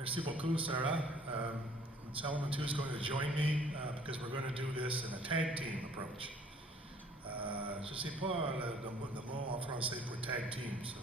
Merci beaucoup, Sarah. Salomon too is going to join me because we're going to do this in a tag team approach. Je ne sais pas le mot en français pour tag team. So,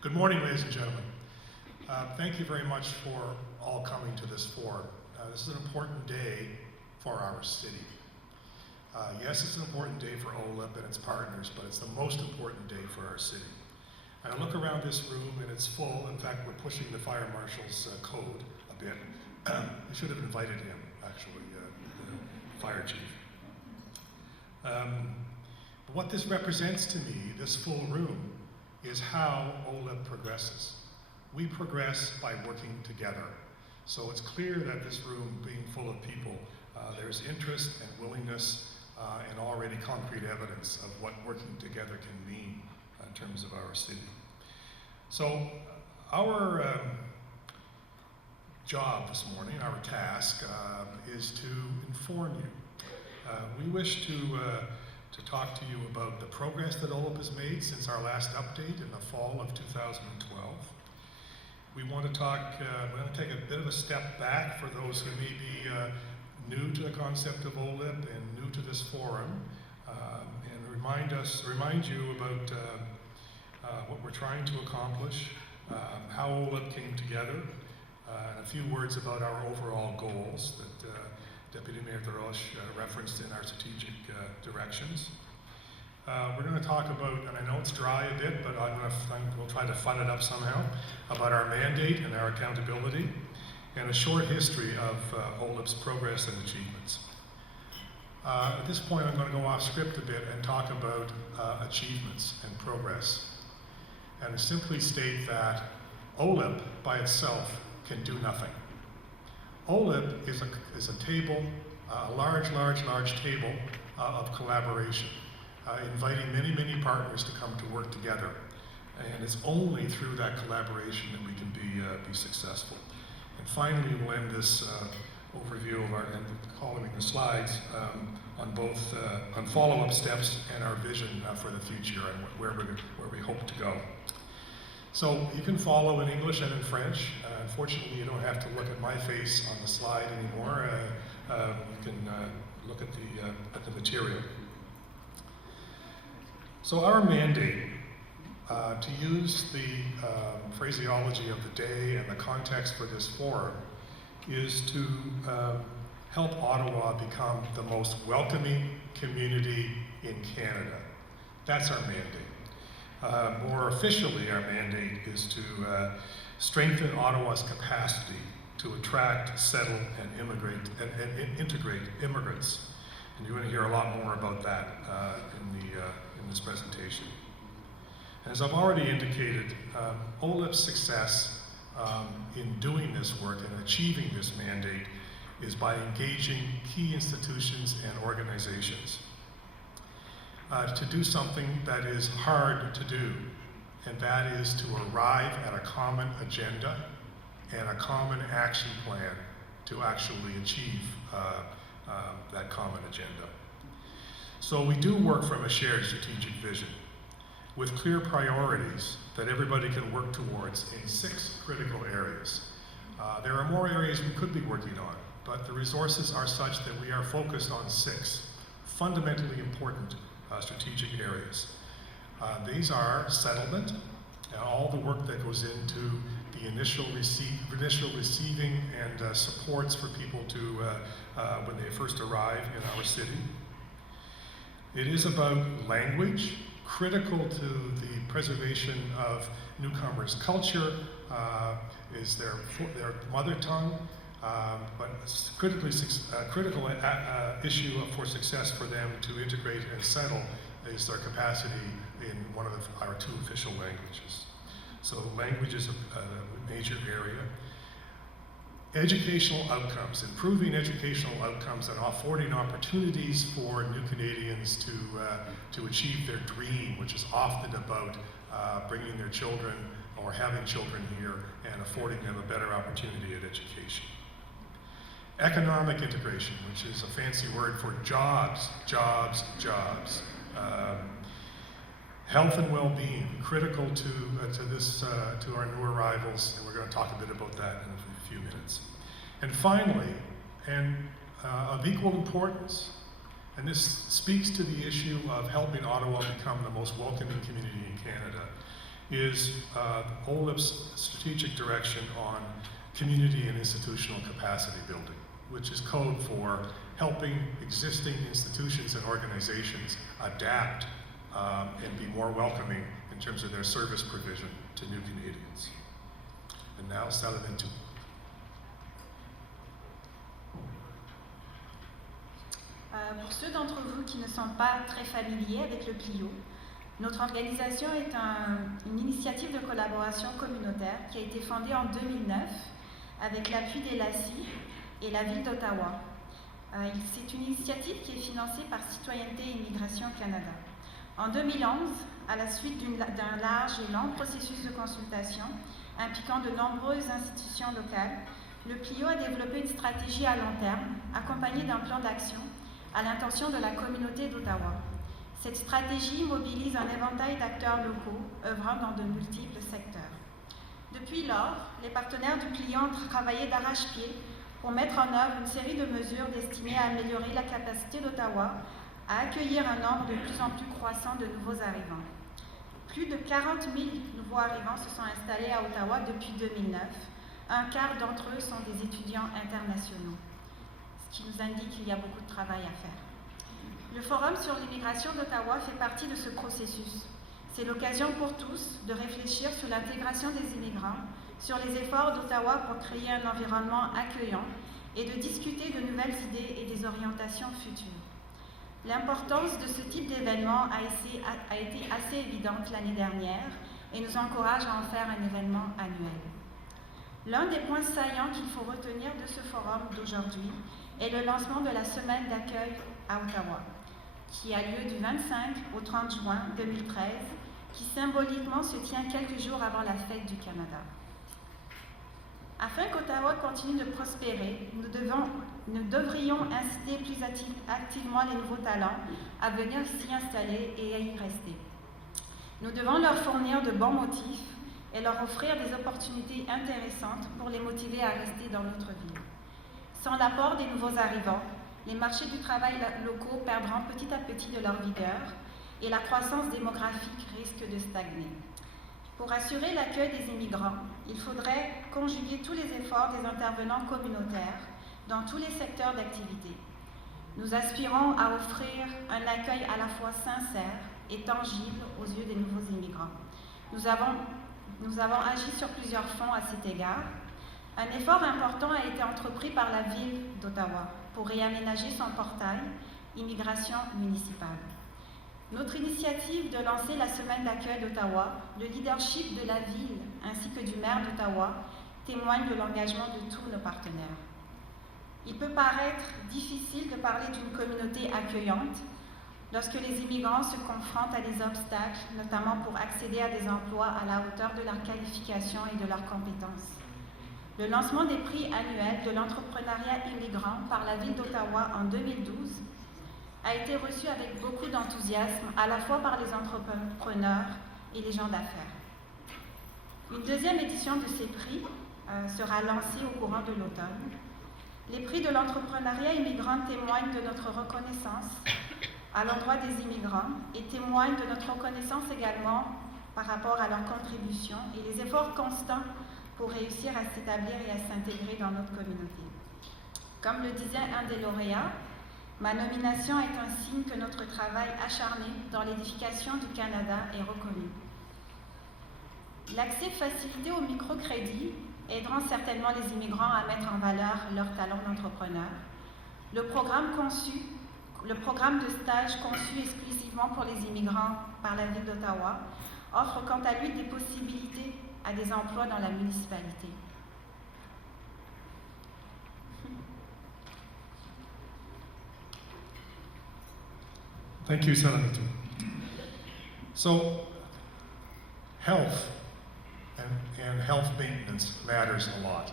good morning, ladies and gentlemen. Thank you very much for all coming to this forum. This is an important day for our city. Yes, it's an important day for OLIP and its partners, but it's the most important day for our city. And I look around this room and it's full. In fact, we're pushing the fire marshal's code a bit. We should have invited him, actually, the fire chief. What this represents to me, this full room, is how OLIP progresses. We progress by working together. So it's clear that this room, being full of people, there's interest and willingness and already concrete evidence of what working together can mean in terms of our city. So our job this morning, our task, is to inform you. We wish to talk to you about the progress that OLIP has made since our last update in the fall of 2012. We want to talk, we're going to take a bit of a step back for those who may be new to the concept of OLIP and new to this forum, and remind you about what we're trying to accomplish, how OLIP came together, and a few words about our overall goals that Deputy Mayor Deroche referenced in our strategic directions. We're going to talk about, and I know it's dry a bit, but we'll try to fun it up somehow, about our mandate and our accountability, and a short history of OLIP's progress and achievements. At this point, I'm going to go off script a bit and talk about achievements and progress, and simply state that OLIP by itself can do nothing. OLIP is a table, a large table of collaboration, inviting many partners to come to work together. And it's only through that collaboration that we can be successful. And finally, we'll end this overview of and following the slides on both on follow-up steps and our vision for the future and where we hope to go. So you can follow in English and in French. Unfortunately, you don't have to look at my face on the slide anymore. You can look at the material. So our mandate, to use the phraseology of the day and the context for this forum, is to help Ottawa become the most welcoming community in Canada. That's our mandate. More officially, our mandate is to strengthen Ottawa's capacity to attract, settle, and integrate immigrants. And you're going to hear a lot more about that in this presentation. As I've already indicated, OLIP's success in doing this work and achieving this mandate is by engaging key institutions and organizations to do something that is hard to do, and that is to arrive at a common agenda and a common action plan to actually achieve that common agenda. So we do work from a shared strategic vision with clear priorities that everybody can work towards in 6 critical areas. There are more areas we could be working on, but the resources are such that we are focused on 6 fundamentally important strategic areas. These are settlement, and all the work that goes into the initial receiving and supports for people to when they first arrive in our city. It is about language, critical to the preservation of newcomers' culture, is their mother tongue, but it's critical issue for success for them to integrate and settle is their capacity in one of our 2 official languages. So language is a major area. Educational outcomes, improving educational outcomes and affording opportunities for new Canadians to achieve their dream, which is often about bringing their children or having children here and affording them a better opportunity at education. Economic integration, which is a fancy word for jobs. Health and well-being, critical to our new arrivals, and we're going to talk a bit about that in a few minutes. And finally, and of equal importance, and this speaks to the issue of helping Ottawa become the most welcoming community in Canada, is OLIP's strategic direction on community and institutional capacity building, which is code for helping existing institutions and organizations adapt and be more welcoming in terms of their service provision to new Canadians. And now, Salamintu. Pour ceux d'entre vous qui ne sont pas très familiers avec le Plio, notre organisation est une initiative de collaboration communautaire qui a été fondée en 2009 avec l'appui des LACI et la ville d'Ottawa. C'est une initiative qui est financée par Citoyenneté et Immigration Canada. En 2011, à la suite d'un large et long processus de consultation impliquant de nombreuses institutions locales, le Plio a développé une stratégie à long terme accompagnée d'un plan d'action à l'intention de la communauté d'Ottawa. Cette stratégie mobilise un éventail d'acteurs locaux œuvrant dans de multiples secteurs. Depuis lors, les partenaires du Plio ont travaillé d'arrache-pied pour mettre en œuvre une série de mesures destinées à améliorer la capacité d'Ottawa à accueillir un nombre de plus en plus croissant de nouveaux arrivants. Plus de 40 000 nouveaux arrivants se sont installés à Ottawa depuis 2009. Un quart d'entre eux sont des étudiants internationaux, ce qui nous indique qu'il y a beaucoup de travail à faire. Le Forum sur l'immigration d'Ottawa fait partie de ce processus. C'est l'occasion pour tous de réfléchir sur l'intégration des immigrants, sur les efforts d'Ottawa pour créer un environnement accueillant et de discuter de nouvelles idées et des orientations futures. L'importance de ce type d'événement a été assez évidente l'année dernière et nous encourage à en faire un événement annuel. L'un des points saillants qu'il faut retenir de ce forum d'aujourd'hui est le lancement de la semaine d'accueil à Ottawa, qui a lieu du 25 au 30 juin 2013, qui symboliquement se tient quelques jours avant la fête du Canada. Afin qu'Ottawa continue de prospérer, nous devrions inciter plus activement les nouveaux talents à venir s'y installer et à y rester. Nous devons leur fournir de bons motifs et leur offrir des opportunités intéressantes pour les motiver à rester dans notre ville. Sans l'apport des nouveaux arrivants, les marchés du travail locaux perdront petit à petit de leur vigueur et la croissance démographique risque de stagner. Pour assurer l'accueil des immigrants, il faudrait conjuguer tous les efforts des intervenants communautaires dans tous les secteurs d'activité. Nous aspirons à offrir un accueil à la fois sincère et tangible aux yeux des nouveaux immigrants. Nous avons agi sur plusieurs fronts à cet égard. Un effort important a été entrepris par la ville d'Ottawa pour réaménager son portail Immigration municipale. Notre initiative de lancer la semaine d'accueil d'Ottawa, le leadership de la ville ainsi que du maire d'Ottawa témoigne de l'engagement de tous nos partenaires. Il peut paraître difficile de parler d'une communauté accueillante lorsque les immigrants se confrontent à des obstacles, notamment pour accéder à des emplois à la hauteur de leur qualification et de leurs compétences. Le lancement des prix annuels de l'entrepreneuriat immigrant par la ville d'Ottawa en 2012 a été reçu avec beaucoup d'enthousiasme à la fois par les entrepreneurs et les gens d'affaires. Une deuxième édition de ces prix sera lancée au courant de l'automne. Les prix de l'entrepreneuriat immigrant témoignent de notre reconnaissance à l'endroit des immigrants et témoignent de notre reconnaissance également par rapport à leur contribution et les efforts constants pour réussir à s'établir et à s'intégrer dans notre communauté. Comme le disait un des lauréats, ma nomination est un signe que notre travail acharné dans l'édification du Canada est reconnu. L'accès facilité au microcrédit aidera certainement les immigrants à mettre en valeur leur talent d'entrepreneur. Le programme de stage conçu exclusivement pour les immigrants par la ville d'Ottawa offre quant à lui des possibilités à des emplois dans la municipalité. Thank you, Salamitu. So, health and health maintenance matters a lot.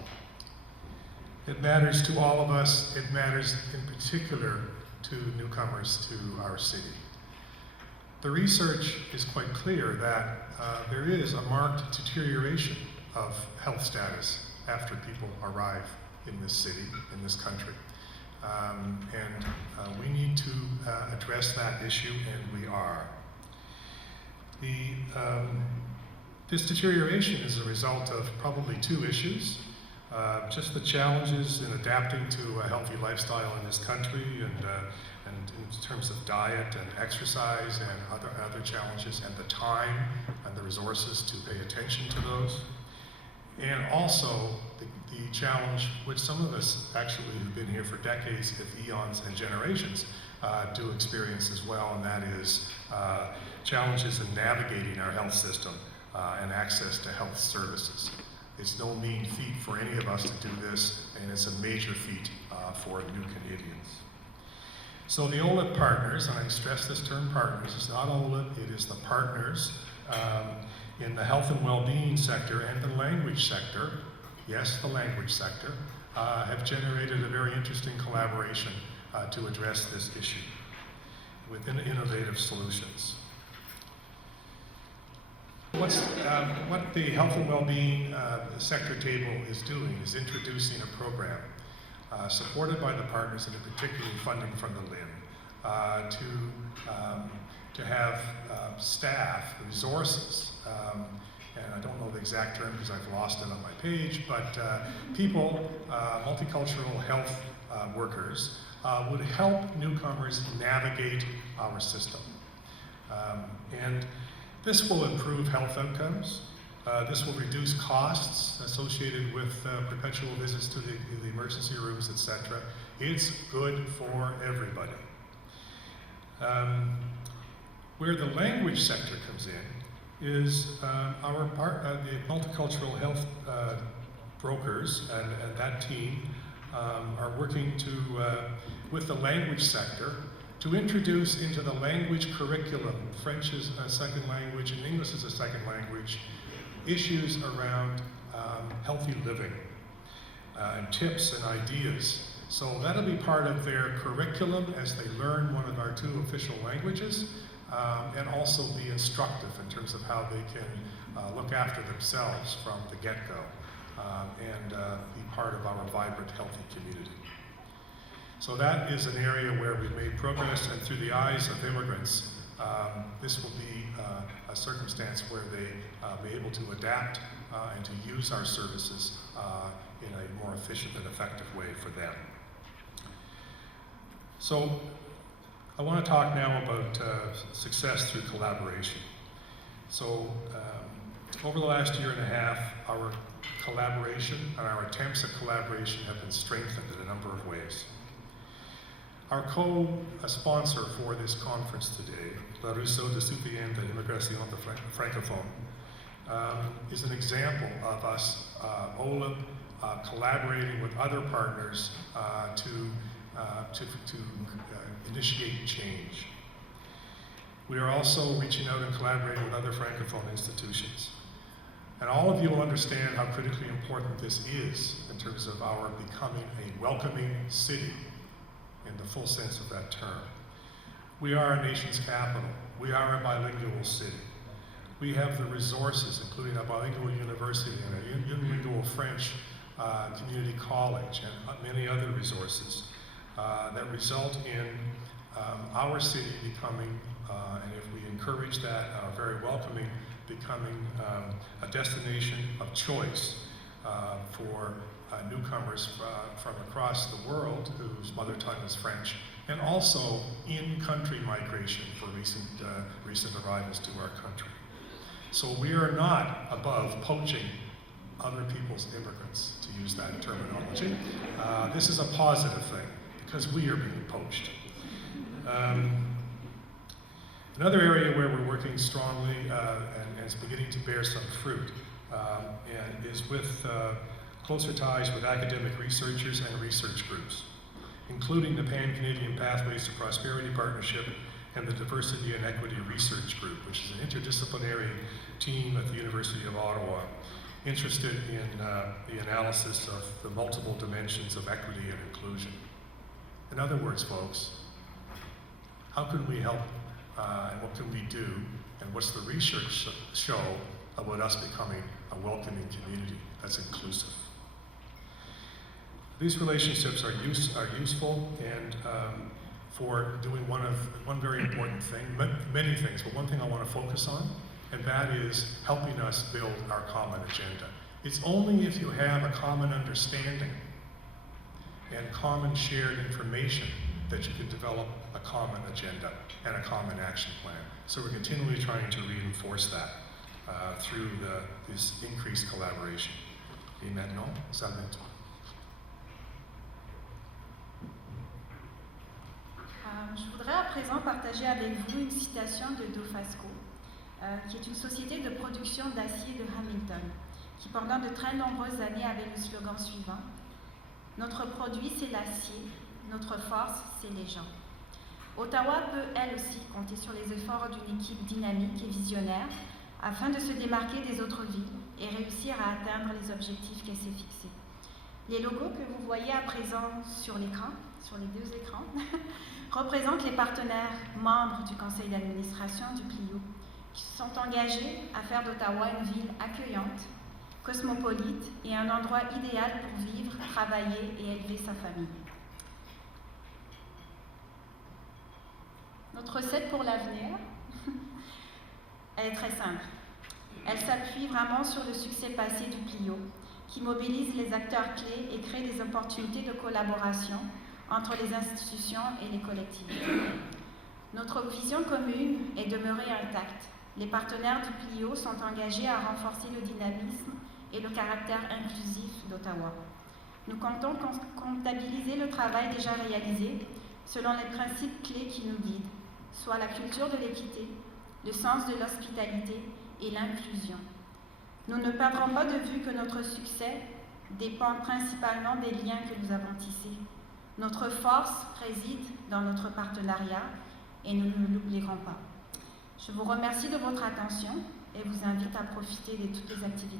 It matters to all of us. It matters in particular to newcomers to our city. The research is quite clear that there is a marked deterioration of health status after people arrive in this city, in this country. We need to address that issue, and we are. This deterioration is a result of probably two issues. Just the challenges in adapting to a healthy lifestyle in this country, and in terms of diet and exercise and other challenges, and the time and the resources to pay attention to those. And also the challenge, which some of us actually who've been here for decades, if eons and generations, do experience as well, and that is challenges in navigating our health system and access to health services. It's no mean feat for any of us to do this, and it's a major feat for new Canadians. So the OLIP partners, and I stress this term partners, it's not OLIP, it is the partners in the health and well-being sector and the language sector, yes, the language sector, have generated a very interesting collaboration to address this issue with innovative solutions. What the health and well-being sector table is doing is introducing a program supported by the partners, and in particular funding from the LIN, to have staff, resources, and I don't know the exact term because I've lost it on my page, but people, multicultural health workers, would help newcomers navigate our system. And this will improve health outcomes. This will reduce costs associated with perpetual visits to the emergency rooms, etc. It's good for everybody. Where the language sector comes in is the multicultural health brokers and that team are working with the language sector to introduce into the language curriculum, French is a second language and English is a second language, issues around healthy living and tips and ideas. So that'll be part of their curriculum as they learn one of our two official languages, and also be instructive in terms of how they can look after themselves from the get-go and be part of our vibrant, healthy community. So that is an area where we've made progress, and through the eyes of immigrants, this will be a circumstance where they be able to adapt and to use our services in a more efficient and effective way for them. So I want to talk now about success through collaboration. So over the last year and a half, our collaboration and our attempts at collaboration have been strengthened in a number of ways. Our co-sponsor for this conference today, La Russo de Soutien de l'Immigration de Francophone, is an example of us, OLIP, collaborating with other partners to initiate change. We are also reaching out and collaborating with other Francophone institutions. And all of you will understand how critically important this is in terms of our becoming a welcoming city in the full sense of that term. We are a nation's capital. We are a bilingual city. We have the resources, including a bilingual university and a unilingual French community college and many other resources that result in our city becoming, and if we encourage that, very welcoming, becoming a destination of choice for newcomers from across the world whose mother tongue is French, and also in-country migration for recent arrivals to our country. So we are not above poaching other people's immigrants, to use that terminology. This is a positive thing, because we are being poached. Another area where we're working strongly and is beginning to bear some fruit and is with closer ties with academic researchers and research groups, including the Pan-Canadian Pathways to Prosperity Partnership and the Diversity and Equity Research Group, which is an interdisciplinary team at the University of Ottawa interested in the analysis of the multiple dimensions of equity and inclusion. In other words, folks, how can we help and what can we do, and what's the research show about us becoming a welcoming community that's inclusive. These relationships are useful and for doing one very important thing, many things, but one thing I want to focus on, and that is helping us build our common agenda. It's only if you have a common understanding and common shared information that you can develop a common agenda and a common action plan. So we're continually trying to reinforce that through this increased collaboration. Et maintenant, ça va être. Je voudrais à présent partager avec vous une citation de Dofasco, qui est une société de production d'acier de Hamilton, qui pendant de très nombreuses années avait le slogan suivant: notre produit c'est l'acier, notre force c'est les gens. Ottawa peut elle aussi compter sur les efforts d'une équipe dynamique et visionnaire afin de se démarquer des autres villes et réussir à atteindre les objectifs qu'elle s'est fixés. Les logos que vous voyez à présent sur l'écran, sur les deux écrans, représentent les partenaires membres du conseil d'administration du Plio qui se sont engagés à faire d'Ottawa une ville accueillante, cosmopolite et un endroit idéal pour vivre, travailler et élever sa famille. Notre recette pour l'avenir, elle est très simple. Elle s'appuie vraiment sur le succès passé du Plio, qui mobilise les acteurs clés et crée des opportunités de collaboration entre les institutions et les collectivités. Notre vision commune est demeurée intacte. Les partenaires du Plio sont engagés à renforcer le dynamisme et le caractère inclusif d'Ottawa. Nous comptons comptabiliser le travail déjà réalisé selon les principes clés qui nous guident, soit la culture de l'équité, le sens de l'hospitalité et l'inclusion. Nous ne perdrons pas de vue que notre succès dépend principalement des liens que nous avons tissés. Notre force réside dans notre partenariat et nous ne l'oublierons pas. Je vous remercie de votre attention et vous invite à profiter de toutes les activités.